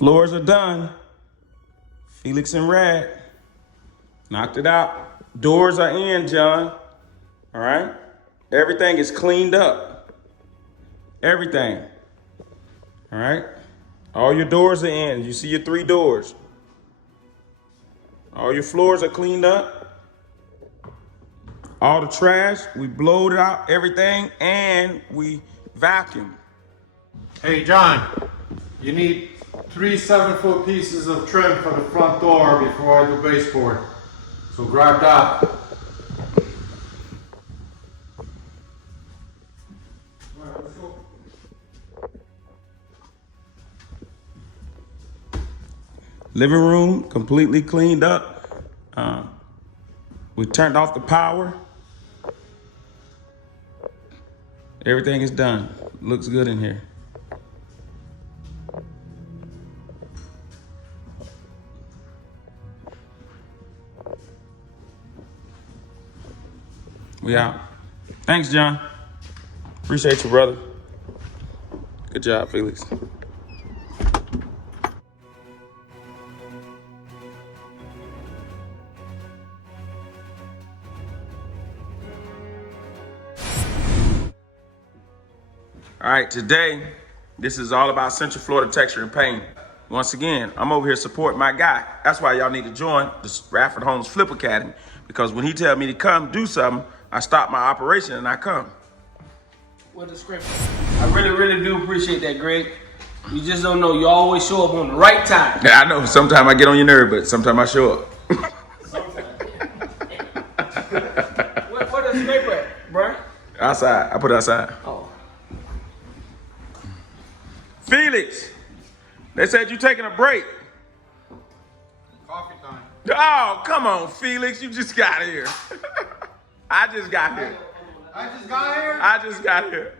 Floors are done. Felix and Rad knocked it out. Doors are in, John. All right? Everything is cleaned up. Everything. All right? All your doors are in. You see your 3 doors. All your floors are cleaned up. All the trash, we blowed out everything, and we vacuumed. Hey, John, you need 3 7-foot pieces of trim for the front door before I do baseboard. So grab that. Living room completely cleaned up. We turned off the power. Everything is done. Looks good in here. We out. Thanks, John. Appreciate you, brother. Good job, Felix. All right, today, this is all about Central Florida texture and paint. Once again, I'm over here supporting my guy. That's why y'all need to join the RadfordHomes Flip Academy, because when he tell me to come do something, I stop my operation and I come. What a script. I really do appreciate that, Greg. You just don't know. You always show up on the right time. Yeah, I know. Sometimes I get on your nerve, but sometimes I show up. Where the scraper at, bro? Outside. I put it outside. Oh. Felix, they said you taking a break. Coffee time. Oh, come on, Felix. You just got here. I just got here. I just got here? I just got here.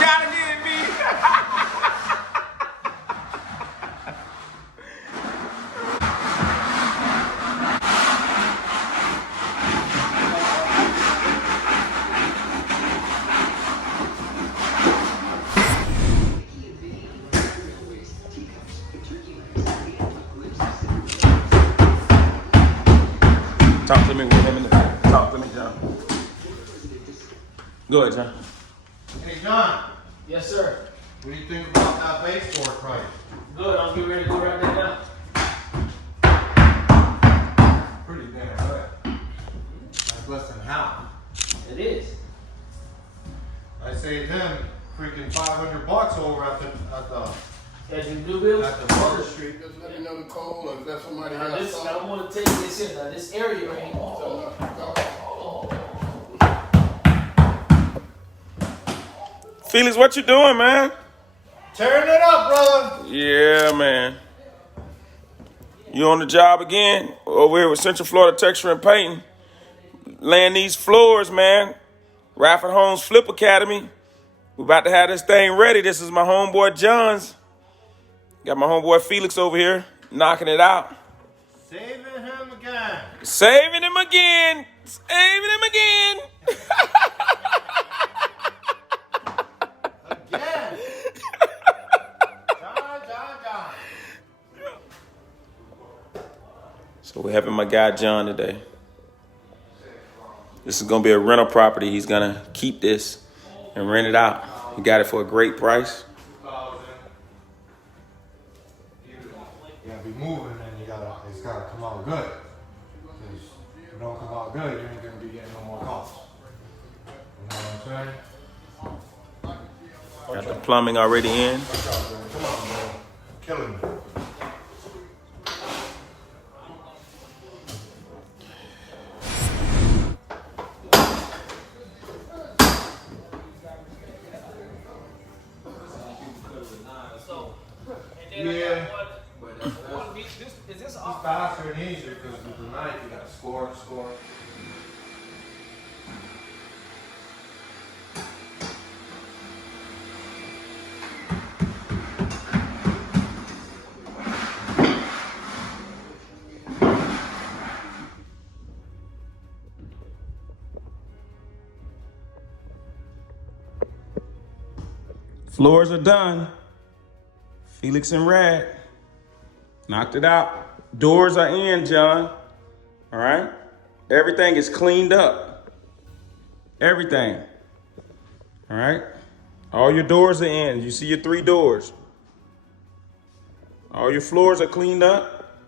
Gotta get me. Talk to me with him in the back. Talk to me, John. Go ahead, John. Hey, John, Yes, sir. what do you think about that baseboard price? Good. I'm getting ready to go right there now. Pretty damn good. That's less than half. It is. I saved him freaking $500 over at the As you do, Bill. Bartow Street. Just let me know the code, or if that's somebody Now, got this, something. I want to take this here. Now, this area right here. Felix, what you doing, man? Tearing it up, brother. Yeah, man. You on the job again? Over here with Central Florida Texture and Painting. Laying these floors, man. RadfordHomes Flip Academy. We about to have this thing ready. This is my homeboy John's. Got my homeboy Felix over here knocking it out. Saving him again. Saving him again. Saving him again. Again. John. So we're having my guy John today. This is going to be a rental property. He's going to keep this and rent it out. He got it for a great price. You gotta be moving and it's gotta come out good. Because if it don't come out good, you ain't gonna be getting no more calls. You know what I'm saying? Got the plumbing already in. Come on, man. Killing me. So, and Yeah. But that's Is this it's faster and easier because with the knife you gotta score. Floors are done. Felix and Rad knocked it out. Doors are in, John. All right. Everything is cleaned up. Everything. All right. All your doors are in. You see your 3 doors. All your floors are cleaned up.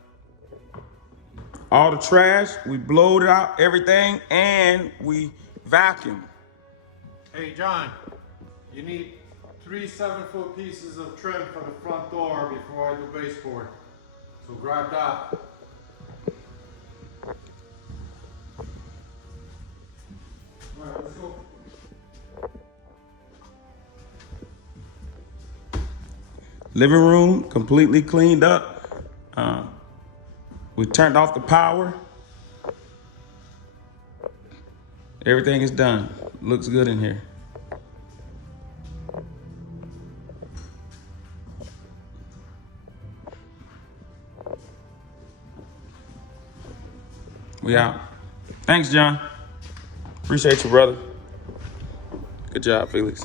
All the trash, we blowed out everything and we vacuumed. Hey John, you need 3 7-foot pieces of trim for the front door before I do baseboard. So grab that. Alright, let's go. Living room completely cleaned up. We turned off the power. Everything is done. Looks good in here. We out. Thanks, John. Appreciate you, brother. Good job, Felix.